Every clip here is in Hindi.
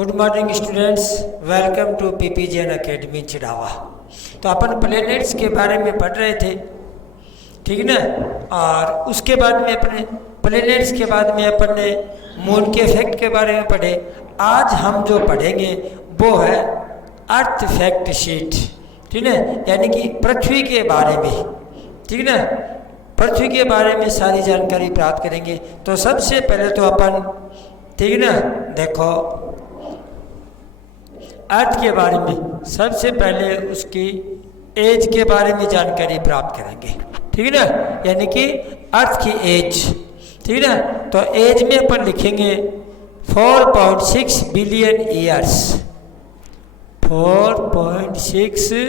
Good morning students, welcome to पीपीजेन अकेडमी चिड़ावा। तो अपन प्लेनेट्स के बारे में पढ़ रहे थे, ठीक ना। और उसके बाद में अपने प्लेनेट्स के बाद में अपन ने मून के फैक्ट के बारे में पढ़े। आज हम जो पढ़ेंगे वो है अर्थ फैक्ट शीट, ठीक है, यानी कि पृथ्वी के बारे में, ठीक ना। पृथ्वी के बारे में सारी जानकारी प्राप्त करेंगे। तो सबसे पहले तो अपन, ठीक ना, देखो अर्थ के बारे में सबसे पहले उसकी एज के बारे में जानकारी प्राप्त करेंगे, ठीक है ना, यानी कि अर्थ की एज, ठीक है ना। तो एज में अपन लिखेंगे 4.6 बिलियन ईयर्स, 4.6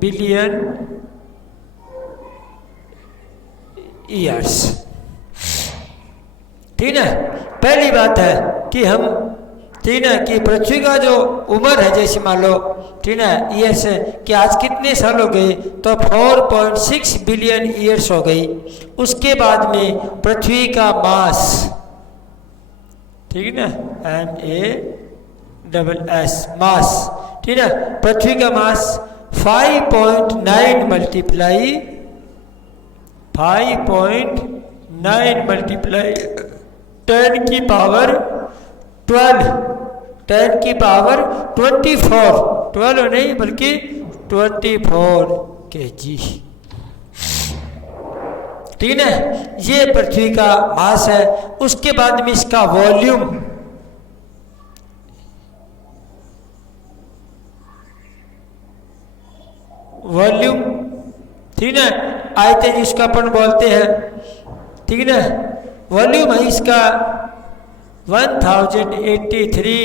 बिलियन ईयर्स, ठीक है। पहली बात है कि हम, ठीक है, कि पृथ्वी का जो उम्र है, जैसे मान लो, ठीक है, ईयर्स है कि आज कितने साल हो गए, तो 4.6 बिलियन ईयर्स हो गई। उसके बाद में पृथ्वी का मास, ठीक है ना, MASS मास, ठीक है, पृथ्वी का मास 5.9 मल्टीप्लाई 10 की पावर 12, 10 की पावर 24, 12 नहीं बल्कि 24 kg, ठीक है। ये पृथ्वी का मास है। उसके बाद में इसका वॉल्यूम, ठीक है, आयतन जिसका अपन बोलते हैं, ठीक है ना। वॉल्यूम है इसका 1083,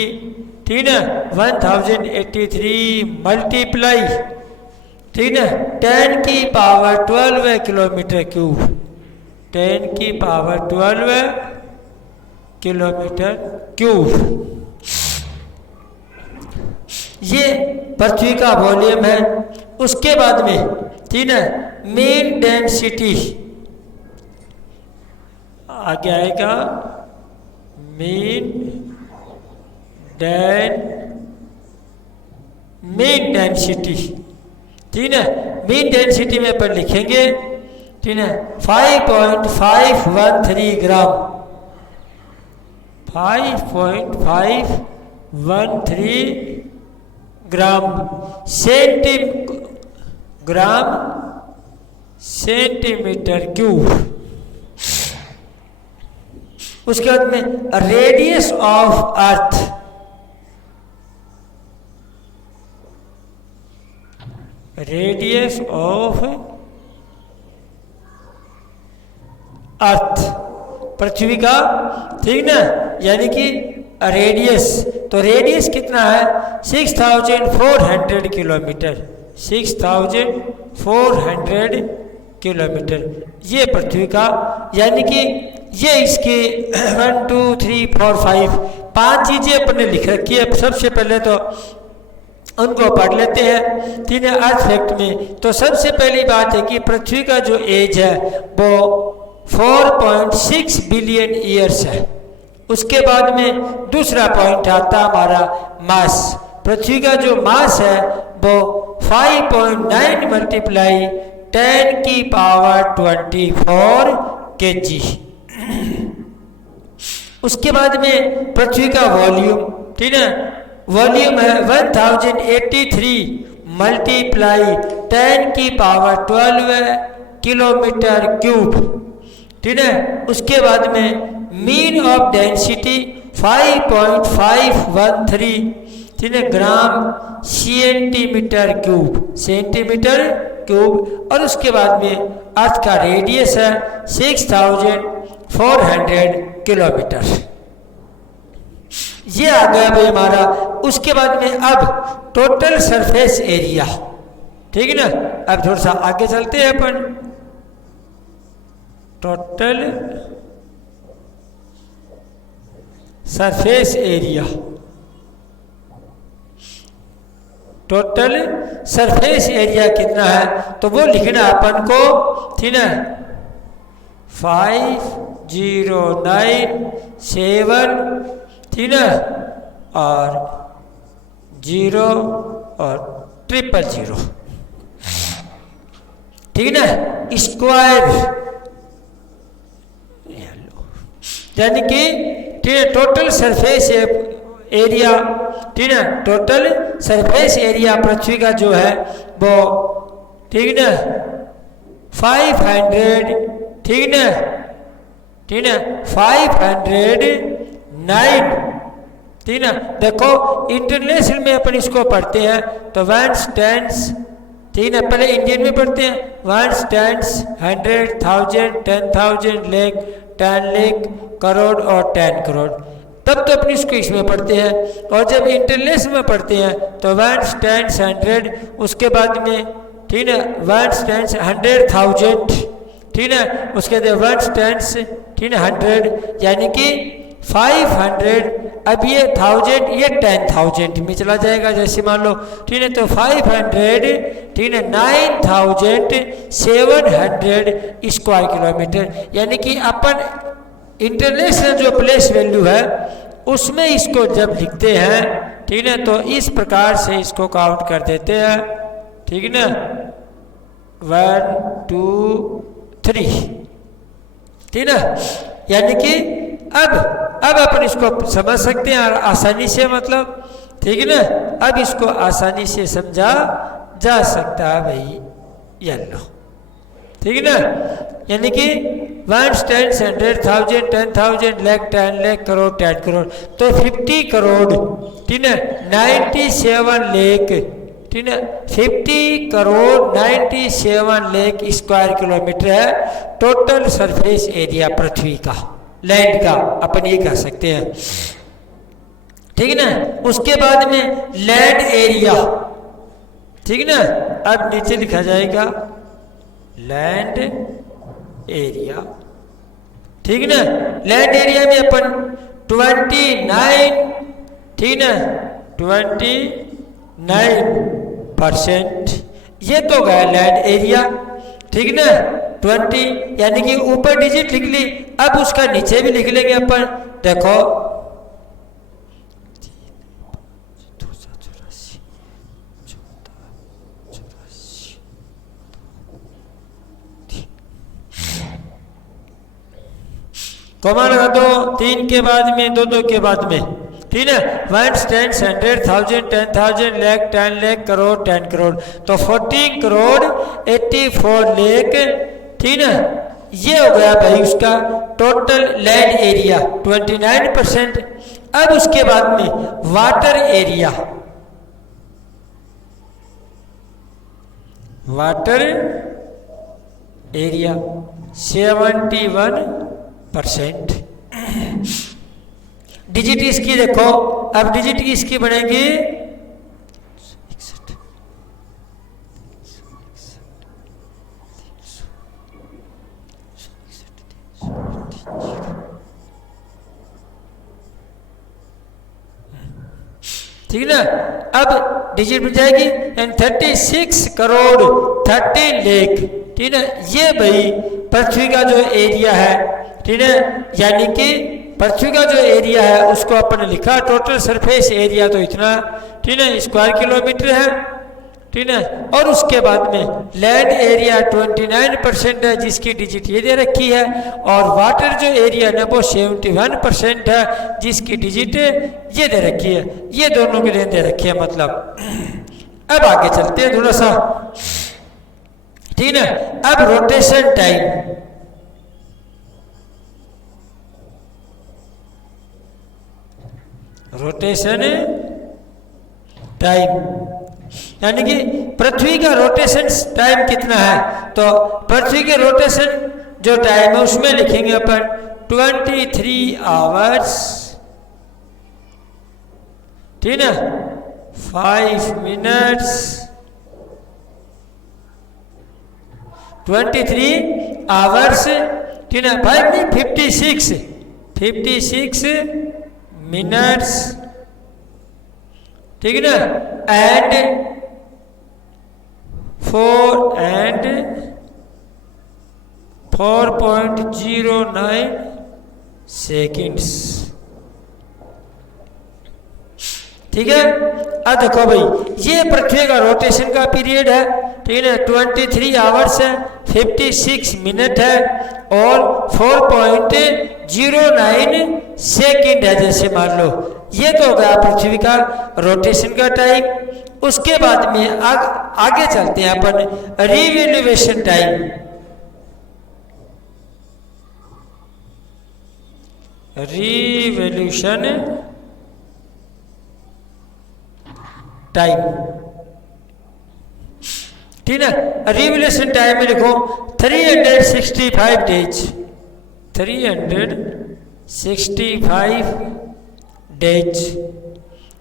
ठीक है, 1083 मल्टीप्लाई, ठीक है, 10 की पावर 12 किलोमीटर क्यूब, 10 की पावर 12 किलोमीटर क्यूब। ये पृथ्वी का वॉल्यूम है। उसके बाद में, ठीक है, मेन डेंसिटी आगे आएगा, मेन डेंसिटी, ठीक है। मेन डेंसिटी में अपन लिखेंगे, ठीक है, 5.513 ग्राम, 5.513 ग्राम सेंटीमीटर क्यूब। उसके बाद में radius of earth, radius of earth पृथ्वी का, ठीक ना, यानी कि रेडियस, तो रेडियस कितना है 6400 किलोमीटर, 6400 किलोमीटर ये पृथ्वी का, यानी कि ये इसके 1 2 3 4 5 चीजें अपने लिख रखी है। सबसे पहले तो उनको पढ़ लेते हैं, ठीक है, अर्थ फैक्ट में। तो सबसे पहली बात है कि पृथ्वी का जो एज है वो 4.6 बिलियन ईयर्स है। उसके बाद में दूसरा पॉइंट आता हमारा मास। पृथ्वी का जो मास है वो 5.9 मल्टीप्लाई 10 की पावर 24 kg। उसके बाद में पृथ्वी का वॉल्यूम, ठीक है, वॉल्यूम है 1083 मल्टीप्लाई 10 की पावर 12 किलोमीटर क्यूब, ठीक है। उसके बाद में मीन ऑफ डेंसिटी 5.513, ठीक है, ग्राम सेंटीमीटर क्यूब। और उसके बाद में अर्थ का रेडियस है 6400 किलोमीटर। ये आ गया भाई हमारा। उसके बाद में अब टोटल सरफेस एरिया, ठीक है ना। अब थोड़ा सा आगे चलते हैं अपन। Total surface area, total surface area कितना है, तो वो लिखना अपन को, ठीक है, 5097, ठीक ना, और 0 और 000, ठीक ना, स्क्वायर, यानी कि टोटल सरफेस एरिया, ठीक ना, टोटल सरफेस एरिया पृथ्वी का जो है वो, ठीक ना, 500, ठीक ना, ठीक ना, 509, ठीक ना। देखो इंटरनेशनल में अपन इसको पढ़ते हैं तो 1 स्टैंड्स, ठीक ना, पहले इंडियन में पढ़ते हैं 1 स्टैंड्स 100,000, 10,000, लाख, 10 लाख, करोड़ और 10 करोड़, तब तो अपनी इसको इसमें पढ़ते हैं। और जब इंटरनेशनल में पढ़ते हैं तो 1 स्टैंड्स 100, उसके बाद में, ठीक ना, 1 स्टैंड्स 100,000, ठीक ना, उसके बाद 1 स्टैंड्स, ठीक ना, 100, यानी कि 500, अब ये 1000 ये 10,000 में चला जाएगा, जैसे मान लो, ठीक है, तो 500, ठीक है, 9,700 स्क्वायर किलोमीटर, यानी कि अपन इंटरनेशनल जो प्लेस वैल्यू है उसमें इसको जब लिखते हैं, ठीक है, तो इस प्रकार से इसको काउंट कर देते हैं, ठीक है ना, 1 2 3, ठीक ना, यानी कि अब अपन इसको समझ सकते हैं और आसानी से, मतलब, ठीक है ना, अब इसको आसानी से समझा जा सकता है भाई, ये लो, ठीक है ना, यानी कि 1 स्टैंड्स 100,000, 10,000, लाख, 10 लाख, करोड़, 10 करोड़, तो 50 करोड़, ठीक है, 97 लाख, ठीक है, 50 करोड़ 97 लाख स्क्वायर किलोमीटर है टोटल सरफेस एरिया पृथ्वी का, लैंड का, अपन ये कह सकते हैं, ठीक है ना। उसके बाद में लैंड एरिया, ठीक है ना, अब नीचे लिखा जाएगा लैंड एरिया, ठीक है ना। लैंड एरिया में अपन 29, ठीक है ना, 29%, ये तो गया लैंड एरिया, ठीक है ना, 20, यानी कि ऊपर डिजिट लिख ली, अब उसका नीचे भी लिख लेंगे अपन, देखो 2, कॉमा लगा दो 3 के बाद में, 2 के बाद में, ठीक है, 1 स्टैंड्स 100,000, 10,000, लाख, 10 लाख, करोड़, 10 करोड़, तो 14 करोड़ 84 लाख, ठीक है, ये हो गया भाई उसका टोटल लैंड एरिया 29%। अब उसके बाद में water area, water area 71%। Digit इसकी देखो, अब डिजिट इसकी बनेगी ठीक है ना। अब डिजिट बन जाएगी 36 करोड़ 13 लाख, ठीक है। ये भाई पृथ्वी का जो एरिया है, ठीक है, यानी कि पृथ्वी का जो एरिया है उसको अपन लिखा टोटल सरफेस एरिया तो इतना, ठीक है, स्क्वायर किलोमीटर है, ठीक है। और उसके बाद में लैंड एरिया 29% है जिसकी डिजिट ये दे रखी है, और वाटर जो एरिया है वो 71% है जिसकी डिजिट ये दे रखी है। ये दोनों के लिए दे रखी है मतलब। अब आगे चलते हैं थोड़ा सा, ठीक है। अब रोटेशन टाइम, रोटेशन टाइम यानी कि पृथ्वी का रोटेशन टाइम कितना है, तो पृथ्वी के रोटेशन जो टाइम है उसमें लिखेंगे अपन 23 आवर्स, ठीक है, 5 मिनट्स 23 आवर्स, ठीक है, 56 मिनट्स, ठीक है ना, एंड 4 4.09 सेकेंड्स। ठीक है, अब देखो भाई, ये पृथ्वी का रोटेशन का पीरियड है, ठीक है, 23 आवर्स है, 56 मिनट है और 4.09 सेकेंड है। जैसे मान लो ये तो हो गया पृथ्वी का रोटेशन का टाइम। उसके बाद में आगे चलते हैं अपन रिवोल्यूशन टाइम। रिवोल्यूशन टाइम, ठीक है। रिवोल्यूशन टाइम में लिखो 365 डेज, 365 डेज,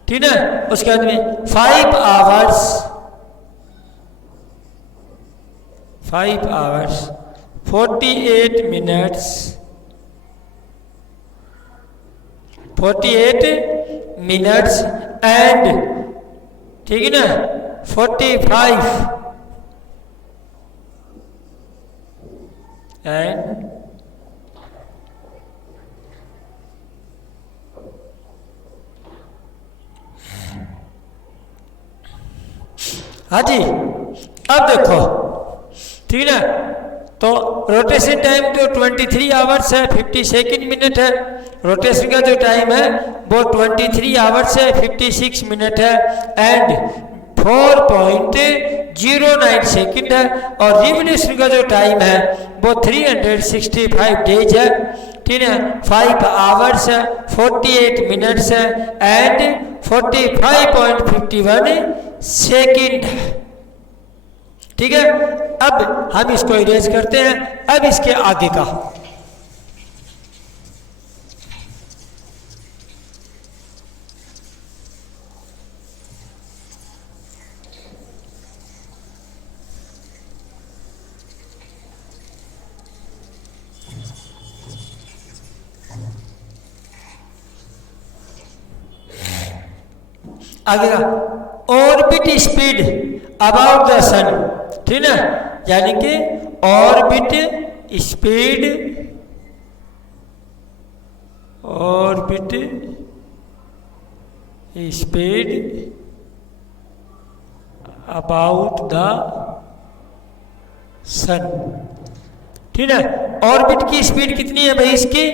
ठीक है। उसके बाद में 5 आवर्स, 48 मिनट्स, 48 मिनट्स एंड, ठीक है ना, 45 एंड हाँ जी। अब देखो, ठीक है, तो रोटेशन टाइम तो 23 आवर्स है, 52 मिनट है। रोटेशन का जो टाइम है वो 23 आवर्स है, 56 मिनट है एंड 4.09 सेकेंड है। और रिवोल्यूशन का जो टाइम है वो 365 डेज है, ठीक है। 5 आवर्स है, 48 मिनट्स है एंड 45.51 सेकेंड है, ठीक है। अब हम इसको इरेज करते हैं। अब इसके आगे का आगे का orbit speed about the sun, ठीक है, यानी कि orbit speed, orbit speed about the sun, ठीक है। ऑर्बिट की स्पीड कितनी है भाई इसकी,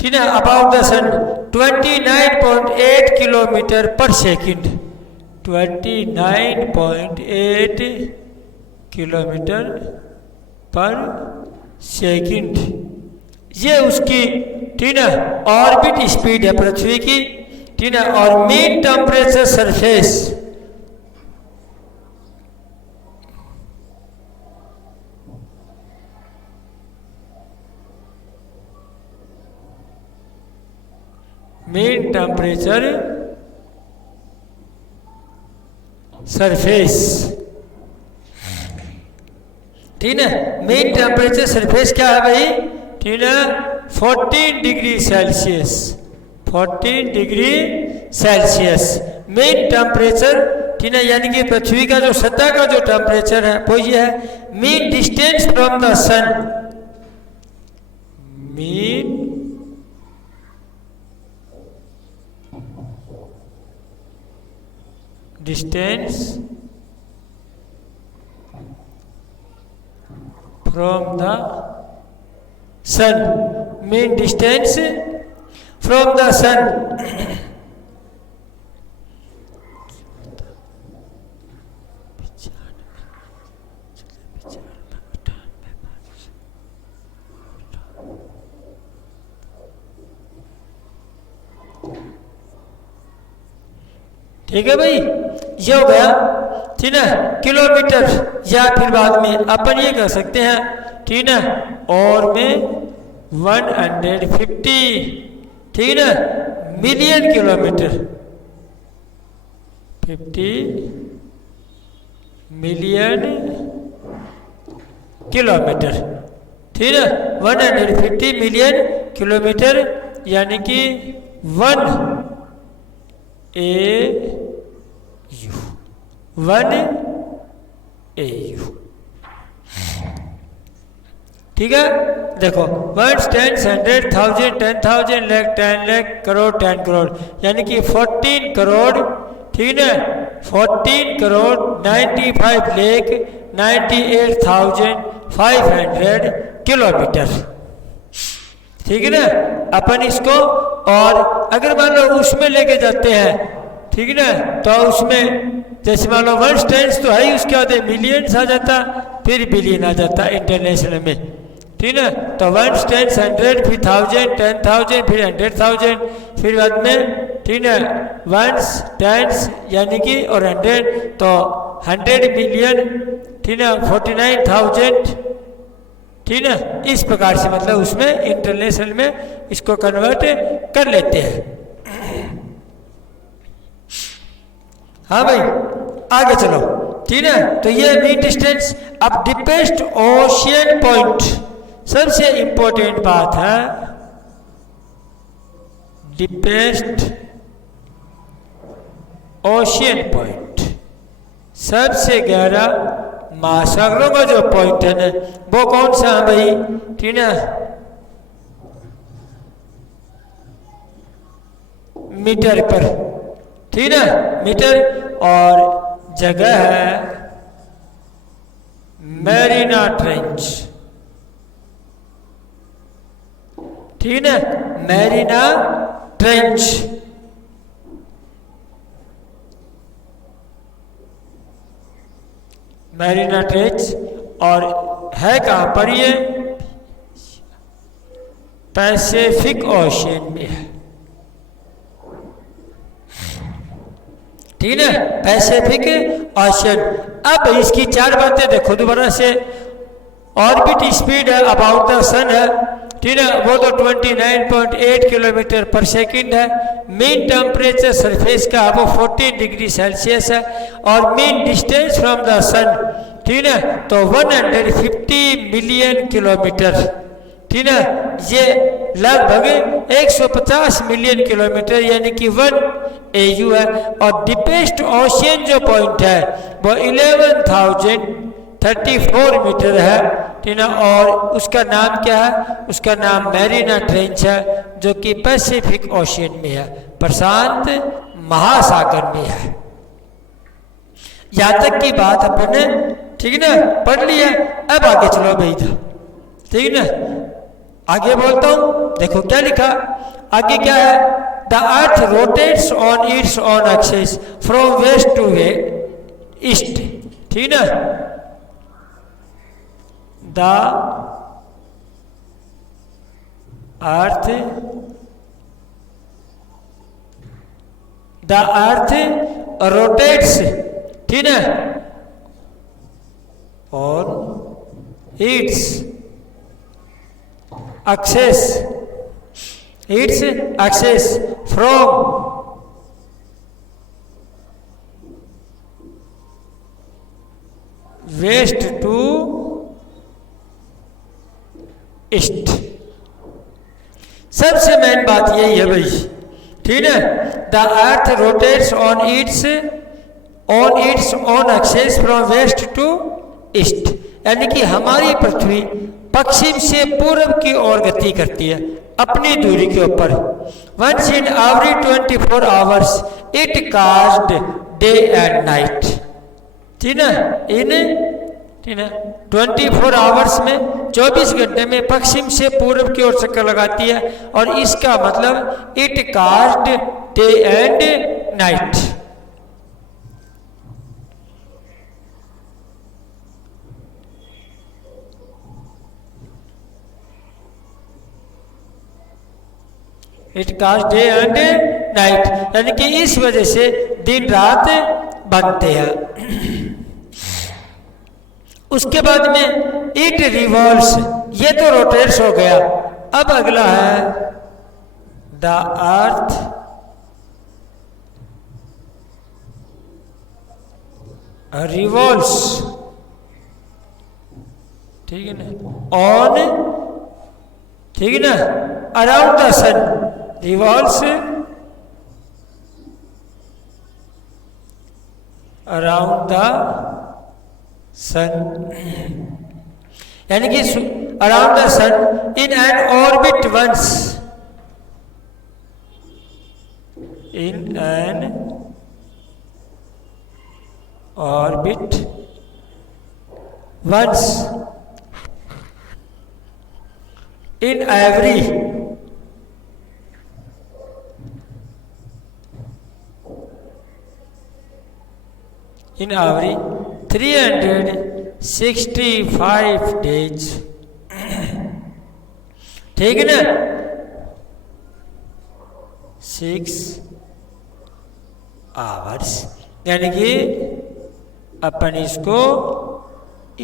ठीक है, अबाउट द सन 29.8 किलोमीटर पर सेकंड, 29.8 किलोमीटर पर सेकंड, ये उसकी, ठीक है, ऑर्बिट स्पीड है पृथ्वी की, ठीक है। और mean temperature surface, mean temperature surface, ठीक है। मीन टेम्परेचर सरफेस क्या है भाई, ठीक है, 14 degree Celsius, 14 degree Celsius mean temperature, ठीक है। यानी कि पृथ्वी का जो सतह का जो टेम्परेचर है वो ये है। Mean distance from the sun, mean distance from the sun, mean distance from the sun, ठीक है भाई, ये हो गया, ठीक है, किलोमीटर। या फिर बाद में अपन ये कह सकते हैं, ठीक है, और में 150, ठीक है, मिलियन किलोमीटर, 50 मिलियन किलोमीटर, ठीक है, 150 मिलियन किलोमीटर, यानी कि 1 AU, 1 AU, ठीक है, देखो 1 10 100 1000 10,000 लाख 10 लाख करोड़ 10 करोड़, यानी कि 14 करोड़, ठीक है, 14 करोड़ 95 लाख 98,500 किलोमीटर, ठीक है ना। अपन इसको, और अगर मान लो उसमें लेके जाते हैं, ठीक है ना, तो उसमें जैसे मान लो 1 10 तो है ही, उसके बाद मिलियंस आ जाता, फिर बिलियन आ जाता इंटरनेशनल में, ठीक है। तो 1 10 100 फिर 1000 10,000 फिर 100,000 फिर बाद में, ठीक है, 1 10 यानी कि और 100 तो 100 मिलियन, ठीक है, 49,000, ठीक है। इस प्रकार से मतलब उसमें इंटरनेशनल में इसको कन्वर्ट कर लेते हैं। हाँ भाई आगे चलो, ठीक है। तो ये मीन डिस्टेंस। अब डीपेस्ट ओशियन पॉइंट, सबसे इंपॉर्टेंट बात है, डीपेस्ट ओशियन पॉइंट, सबसे गहरा महासागरों का जो पॉइंट है ना, वो कौन सा है भाई, ठीक है, मीटर पर, ठीक है, मीटर, और जगह है मैरीना ट्रेंच, ठीक है, मैरीना ट्रेंच। मैरीना ट्रेंच, और है कहाँ पर ये, पैसिफिक ओशियन में है, ठीक है, पैसिफिक ओशियन। अब इसकी 4 बातें देखो दोबारा से। ऑर्बिट स्पीड है अबाउट द सन है, ठीक है, वो तो 29.8 किलोमीटर पर सेकंड है। मीन टेम्परेचर सरफेस का वो 14 डिग्री सेल्सियस है, और mean distance from the sun, ठीक है, तो 150 मिलियन किलोमीटर, ठीक है, ये लगभग 150 मिलियन किलोमीटर यानी कि 1 AU है। और डीपेस्ट ओशियन जो पॉइंट है वो 11,034 मीटर है, ठीक है, और उसका नाम क्या है, उसका नाम मैरीना ट्रेंच है, जो कि पैसिफिक ओशियन में है, प्रशांत महासागर में है। यहाँ तक की बात अपन ने, ठीक है ना, पढ़ लिया। अब आगे चलो भाई, ठीक है ना, आगे बोलता हूं, देखो क्या लिखा आगे, क्या है, the earth rotates on its on axis from west to east, ठीक है ना, द अर्थ रोटेट्स, ठीक है, on its axis from west to east. सबसे मेन बात यही है भाई, ठीक है, the earth rotates on its on axis from west to east, यानी कि हमारी पृथ्वी पश्चिम से पूर्व की ओर गति करती है अपनी दूरी के ऊपर। Once in every 24 hours it cast day and night, ठीक है, इन, ठीक है, 24 आवर्स में 24 घंटे में पश्चिम से पूर्व की ओर चक्कर लगाती है, और इसका मतलब it cast day and night. It cast day and night, यानी कि इस वजह से दिन रात बनते हैं। उसके बाद में इट रिवॉल्व्स, ये तो रोटेट्स हो गया। अब अगला है द अर्थ रिवॉल्व्स, ठीक है ना, ऑन, ठीक है ना, around the sun, revolves around the sun, यानी कि around the sun in an orbit once. In an orbit once. In every in every 365 days. ठीक है ना? 6 आवर्स, यानी कि अपन इसको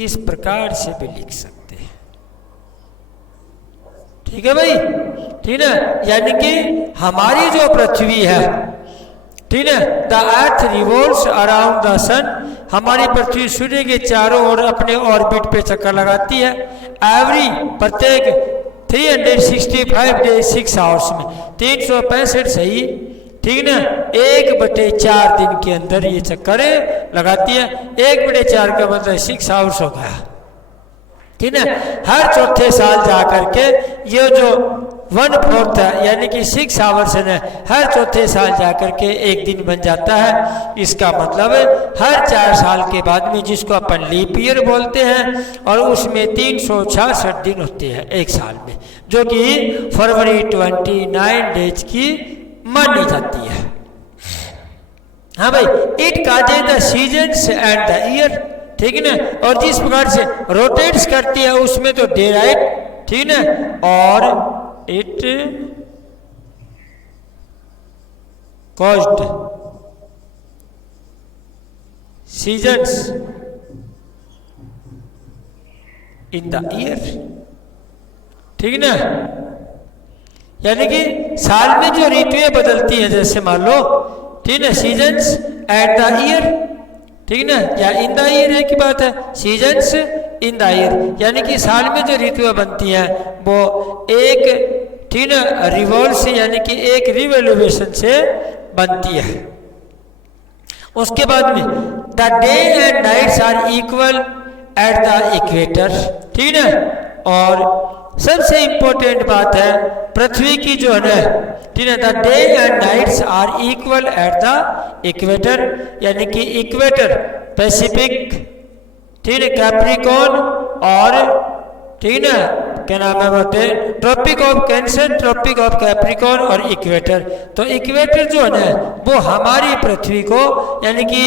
इस प्रकार से भी लिख सकते हैं। ठीक है भाई, ठीक है, यानी कि हमारी जो पृथ्वी है, ठीक है, the earth revolves around the sun, हमारी पृथ्वी सूर्य के चारों ओर अपने ऑर्बिट पे चक्कर लगाती है। एवरी प्रत्येक 365 डेज 6 आवर्स में, 365 सही, ठीक ना, 1/4 दिन के अंदर ये चक्कर लगाती है। 1/4 का मतलब 6 आवर्स हो गया, ठीक है। हर चौथे साल जा करके ये जो 1/4 है, यानी कि 6 आवर्स है, हर चौथे साल जा करके एक दिन बन जाता है। इसका मतलब हर 4 साल के बाद में, जिसको अपन लीप ईयर बोलते हैं, और उसमें 366 दिन होते हैं एक साल में, जो कि फरवरी 29 डेज की मानी जाती है। हाँ भाई, it causes the seasons and the year, ठीक है ना, और जिस प्रकार से रोटेट्स करती है उसमें तो डे राइट, ठीक है ना, और it caused seasons in the year, ठीक है ना, यानी कि साल में जो ऋतुएं बदलती हैं, जैसे मान लो, ठीक है, सीजन्स एट द ईयर, ठीक है ना, या इन द ईयर एक ही बात है, सीजन्स इन द ईयर, यानी कि साल में जो ऋतुएं बनती हैं वो एक, ठीक है, रिवॉल्व से, यानी कि एक रिवोल्यूशन से बनती है। उसके बाद में the day and nights are equal at the equator, ठीक है, और सबसे इंपॉर्टेंट बात है, पृथ्वी की जो है, ठीक है, the day and nights are equal at the equator, यानी कि इक्वेटर, पैसिफिक, ठीक है, कैप्रिकॉर्न, और ठीक है, क्या नाम है बोलते, tropic of cancer, tropic of capricorn और इक्वेटर। तो इक्वेटर जो है ना, वो हमारी पृथ्वी को, यानी कि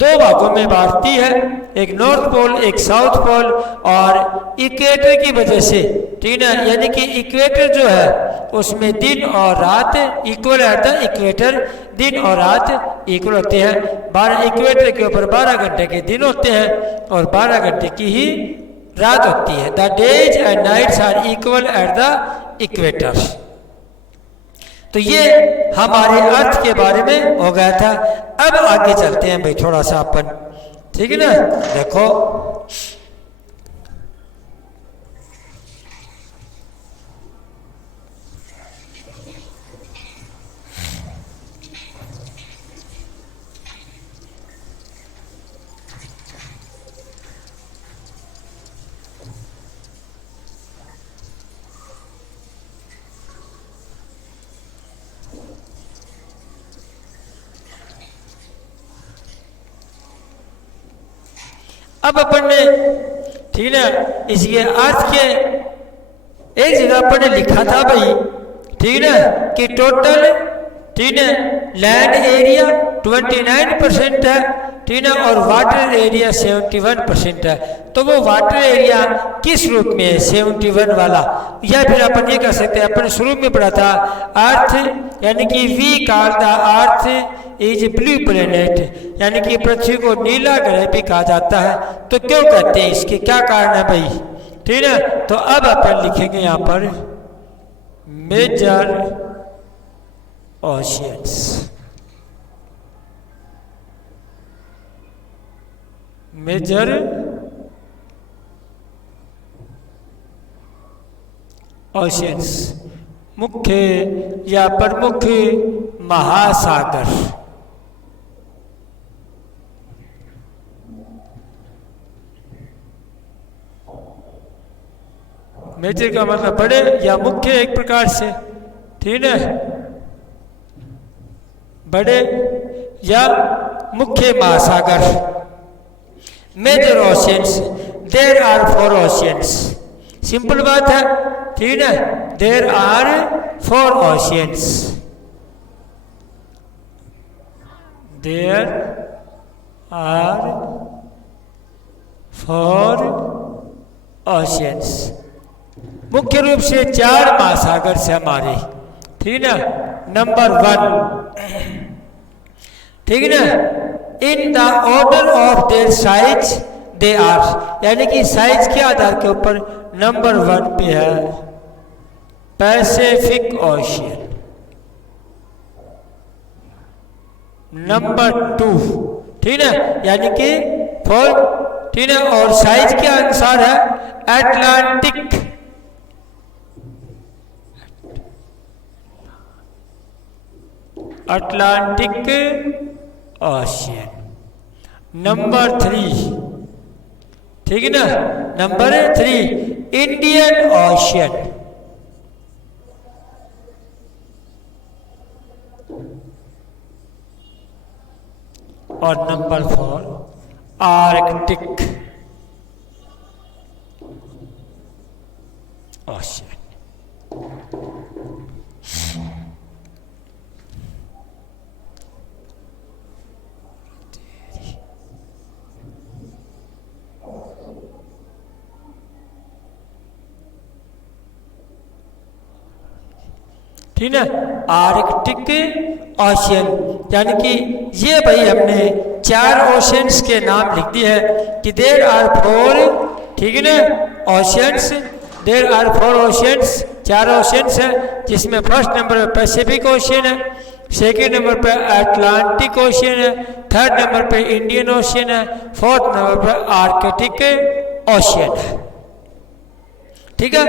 2 भागों में बांटती है, एक नॉर्थ पोल, एक साउथ पोल, और इक्वेटर की वजह से, ठीक है, यानी कि इक्वेटर जो है उसमें दिन और रात इक्वल एट द इक्वेटर, दिन और रात इक्वल होते हैं। 12 इक्वेटर के ऊपर 12 घंटे के दिन होते हैं और 12 घंटे की ही रात होती है। The days and nights are equal at the equator. तो ये हमारे अर्थ के बारे में हो गया था। अब आगे चलते हैं भाई थोड़ा सा अपन, ठीक है ना, देखो अब अपन ने, ठीक है, इसके अर्थ के एक जगह अपन ने लिखा था भाई, ठीक है, कि टोटल, ठीक है, लैंड एरिया 29% है, ठीक है, और वाटर एरिया 71% है। तो वो वाटर एरिया किस रूप में है 71 वाला, या फिर अपन ये कह सकते हैं, अपन शुरू में पढ़ा था, अर्थ, यानी कि we call the earth is blue planet, यानी कि पृथ्वी को नीला ग्रह भी कहा जाता है। तो क्यों कहते हैं, इसके क्या कारण है भाई, ठीक है। तो अब अपन लिखेंगे यहाँ पर मेजर ओशियंस, मेजर ओशियंस, मुख्य या प्रमुख महासागर। मेजर का मतलब बड़े या मुख्य एक प्रकार से, ठीक है, बड़े या मुख्य महासागर। Major oceans, there are 4 oceans. Simple बात है, ठीक है, there are 4 oceans. There are 4 oceans. मुख्य रूप से 4 महासागर से हमारे, ठीक है। नंबर 1, ठीक है ना, in the order of their size they are, यानी कि साइज के आधार के ऊपर नंबर 1 पे है पैसिफिक ओशियन, नंबर 2, ठीक है, यानी कि 4, ठीक है, और साइज के अनुसार है अटलांटिक, अटलांटिक ओशियन। नंबर 3, ठीक है ना, नंबर 3 इंडियन ओशियन। और नंबर 4 आर्कटिक ओशियन। ठीक है, आर्कटिक ओशियन, यानी कि ये भाई हमने 4 ओशियंस के नाम लिख दिए हैं कि देर आर 4, ठीक है ना, oceans, there are 4 oceans, 4 oceans हैं, जिसमें फर्स्ट नंबर पे पैसिफिक ओशियन है, सेकेंड नंबर पे अटलांटिक ओशियन है, थर्ड नंबर पे इंडियन ओशियन है, फोर्थ नंबर पे आर्कटिक ओशियन है, ठीक है।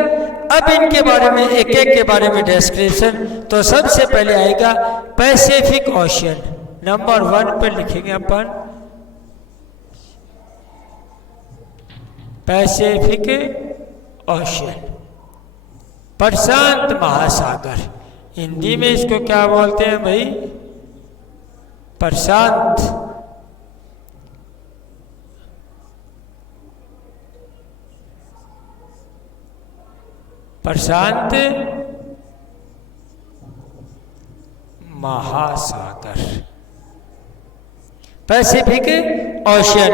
अब इनके बारे में एक एक के बारे में डिस्क्रिप्शन। तो सबसे पहले आएगा पैसिफिक ओशियन, नंबर 1 पे लिखेंगे अपन पैसिफिक ओशियन, प्रशांत महासागर। हिंदी में इसको क्या बोलते हैं भाई? प्रशांत प्रशांत महासागर, पैसिफिक ओशियन,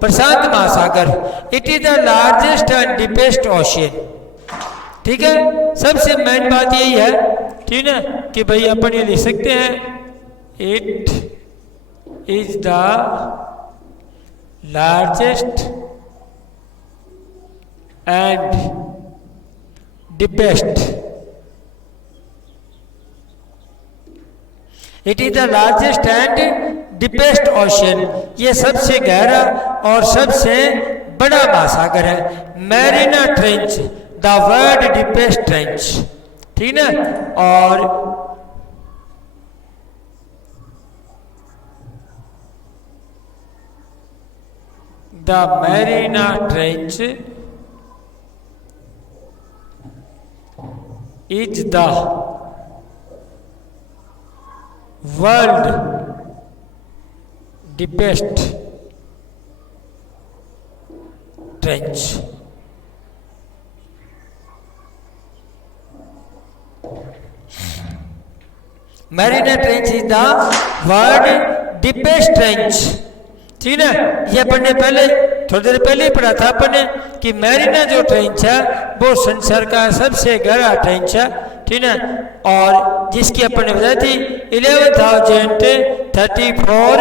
प्रशांत महासागर। It is the largest and deepest ocean, ठीक है। सबसे मेन बात यही है, ठीक है, कि भाई अपन ये लिख सकते हैं it is the largest and deepest, it is the largest and deepest ocean. ये सबसे गहरा और सबसे बड़ा महासागर है। Marina trench, the world deepest trench, ठीक है। और the Marina trench is the world deepest trench, Marina trench is the world deepest trench, ठीक है। ये अपन ने पहले थोड़ी देर पहले ही पढ़ा था अपन ने कि मैरिना जो ट्रेंच है वो संसार का सबसे गहरा ट्रेंच है, ठीक है। और जिसकी अपन ने बताई थी 11,034,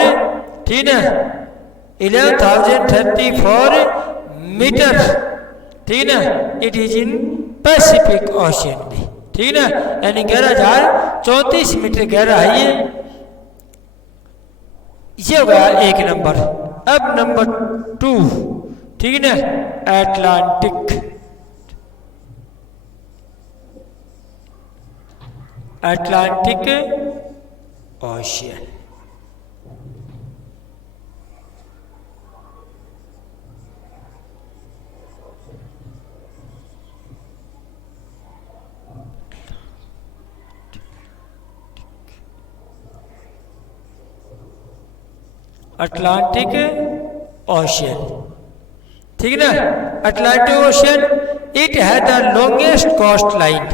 ठीक है, 11,034 मीटर, ठीक है। It is in Pacific ocean भी, ठीक है, यानी 11,034 मीटर गहरा है ये हो गया एक नंबर। अब नंबर 2, ठीक है, Atlantic, Atlantic Ocean. Atlantic Ocean, ठीक ना। अटलांटिक ओशियन इट है द लॉन्गेस्ट कोस्ट लाइन,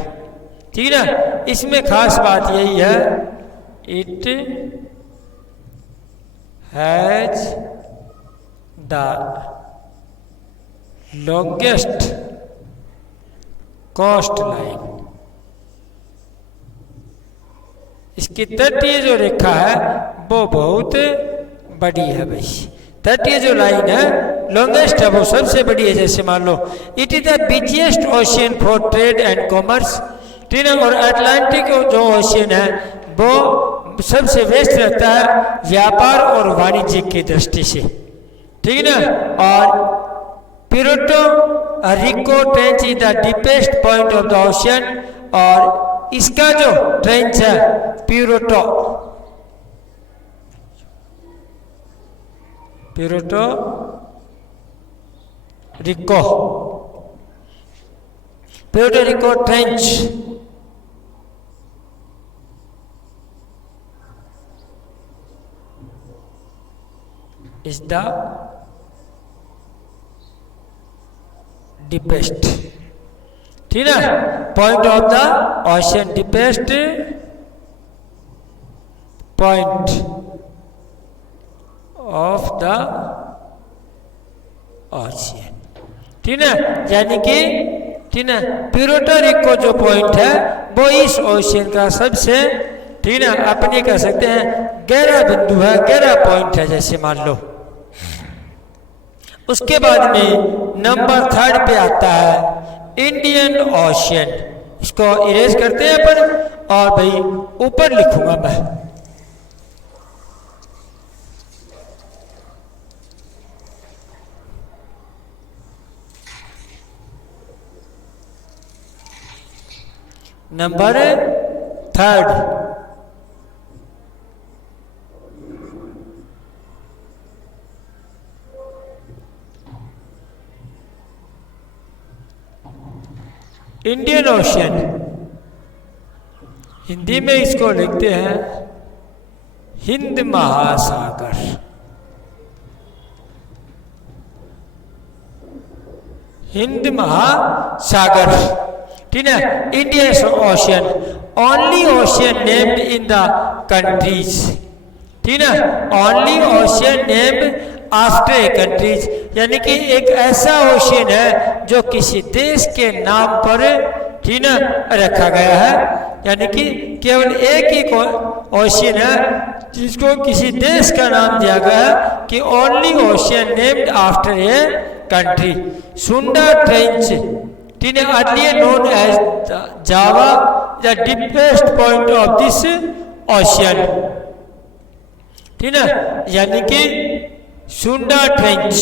ठीक ना। इसमें खास बात यही है, it has the longest coast line. इसकी तटीय जो रेखा है वो बहुत बड़ी है भाई। तटीय जो लाइन है लॉन्गेस्ट है, वो सबसे बड़ी है। जैसे मान लो it is the busiest ocean for trade and commerce, ठीक है। और अटलांटिक जो ओशियन है वो सबसे व्यस्त रहता है व्यापार और वाणिज्य की दृष्टि से, ठीक है ना। और Puerto Rico trench is the deepest point of the ocean, और इसका जो ट्रेंच है Puerto Rico trench is the deepest, ठीक है, point of the ocean, deepest point of the ocean, ठीक है। यानी कि ठीक है प्यूर्टो रिको जो पॉइंट है वो इस ओशियन का सबसे, ठीक है, अपने कह सकते हैं गहरा बिंदु है, गहरा पॉइंट है जैसे मान लो। उसके बाद में नंबर 3 पे आता है इंडियन ओशियन। इसको इरेज करते हैं अपन, और भाई ऊपर लिखूंगा मैं नंबर 3 इंडियन ओशियन। हिंदी में इसको लिखते हैं हिंद महासागर, हिंद महासागर, ठीक है। Indian ocean only ocean named in the countries, ठीक है, ओनली ओशियन नेम्ड आफ्टर ए कंट्रीज, यानी कि एक ऐसा ओशियन है जो किसी देश के नाम पर, ठीक है, रखा गया है। यानी कि केवल एक ही ओशियन है जिसको किसी देश का नाम दिया गया है कि only ocean named after a country. Sunda trench, ठीक है, earlier known as Java, the deepest point of this ocean, ठीक है। यानी कि सुंडा ट्रेंच,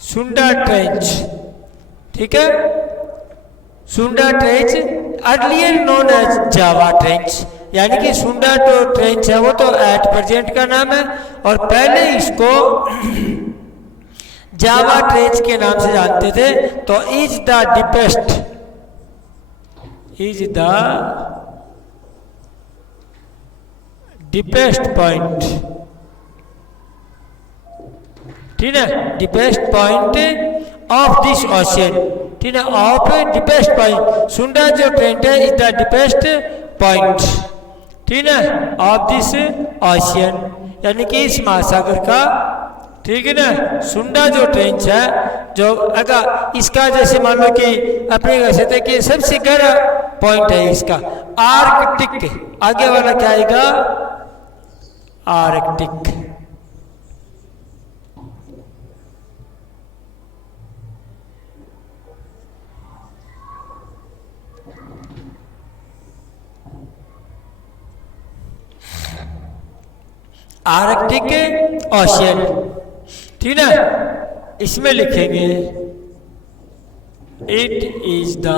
सुंडा ट्रेंच, ठीक है। Sunda trench earlier known as Java trench, यानी कि सुंडा जो ट्रेंच है वो तो एट प्रेजेंट का नाम है, और पहले इसको जावा ट्रेंच के नाम से जानते थे। तो इज द डीपेस्ट पॉइंट, ठीक है, deepest point of this ocean, ठीक है, ऑफ डीपेस्ट पॉइंट। सुंडा जो ट्रेंच है इज द डीपेस्ट पॉइंट, ठीक है, ऑफ दिस ओशियन, यानी कि इस महासागर का, ठीक है ना। सुंडा जो ट्रेंच है, जो अगर इसका जैसे मान लो कि अपने कह सकते कि सबसे गहरा पॉइंट है इसका आर्कटिक, आगे वाला क्या आएगा आर्कटिक, आर्कटिक ओशियन, ठीक है। इसमें लिखेंगे it is the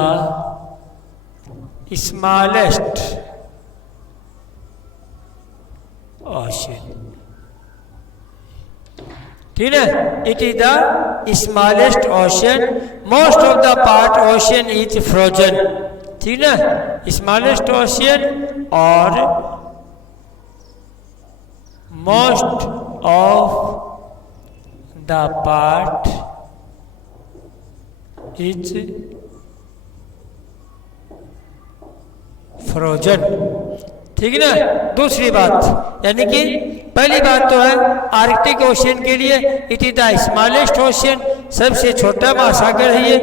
smallest ocean, ठीक है। It is the smallest ocean, most of the part ocean is frozen, ठीक है। स्मॉलेस्ट ओशियन और most of the part is frozen, ठीक है ना। दूसरी बात, यानी कि पहली बात तो है आर्कटिक ओशियन के लिए it is the smallest ocean, सबसे छोटा महासागर है ये,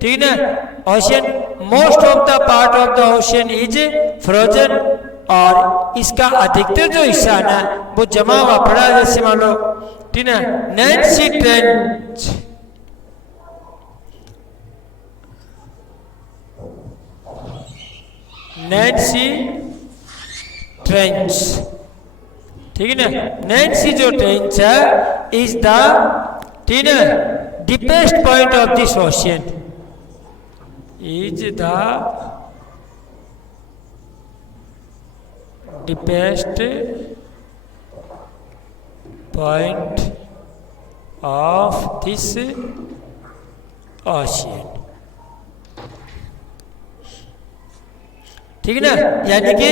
ठीक है ना। Ocean, most of the part of the ocean is frozen, और इसका अधिकतर जो हिस्सा है ना वो जमा हुआ पड़ा है, जैसे मान लो, ठीक है ना, नैन्सी ट्रेंच, नैन्सी ट्रेंच, ठीक है ना। नैन्सी जो ट्रेंच है इज द, ठीक है, deepest point of this ocean, is the deepest point of this ocean, ठीक है ना। यानी कि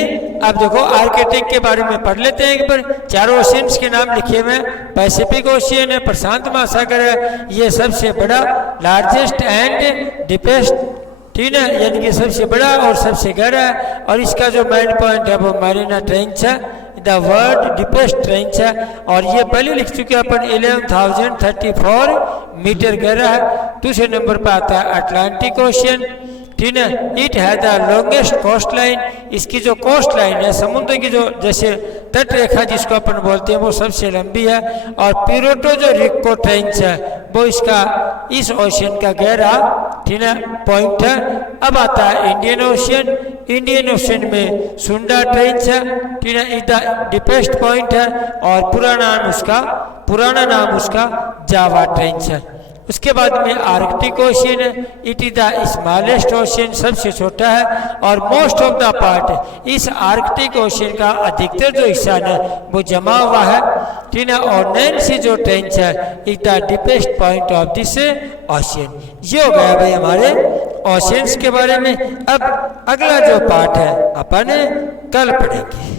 अब देखो आर्कटिक के बारे में पढ़ लेते हैं एक बार। चारों ओशियंस के नाम लिखे हुए हैं, पैसिफिक ओशियन है, प्रशांत महासागर है, ये सबसे बड़ा लार्जेस्ट एंड डीपेस्ट, ठीक है, यानी कि सबसे बड़ा और सबसे गहरा है, और इसका जो मेन पॉइंट है वो मैरिना ट्रेंच है, द वर्ल्ड डीपेस्ट ट्रेंच है, और ये पहले लिख चुके हैं अपन 11,034 मीटर गहरा है। दूसरे नंबर पर आता है अटलांटिक ओशियन, ठीक है। इट है द लॉन्गेस्ट कोस्ट लाइन, इसकी जो कोस्ट लाइन है, समुद्र की जो जैसे तट रेखा जिसको अपन बोलते हैं, वो सबसे लंबी है। और पिरोटो जो रिक्को ट्रेंच है वो इसका इस ओशियन का गहरा, ठीक है, पॉइंट है। अब आता है इंडियन ओशियन, इंडियन ओशियन में सुंडा ट्रेंच है, ठीक है, इज द डीपेस्ट पॉइंट है, और पुराना नाम उसका जावा ट्रेंच है। उसके बाद में आर्कटिक ओशियन है, it is the smallest ocean, सबसे छोटा है, और मोस्ट ऑफ द पार्ट, इस आर्कटिक ओशियन का अधिकतर जो हिस्सा है वो जमा हुआ है, ठीक है। और नैन्सी जो ट्रेंच है is the deepest point of this ocean. ये हो गया भाई हमारे ओशियंस के बारे में। अब अगला जो पार्ट है अपन कल पढ़ेंगे।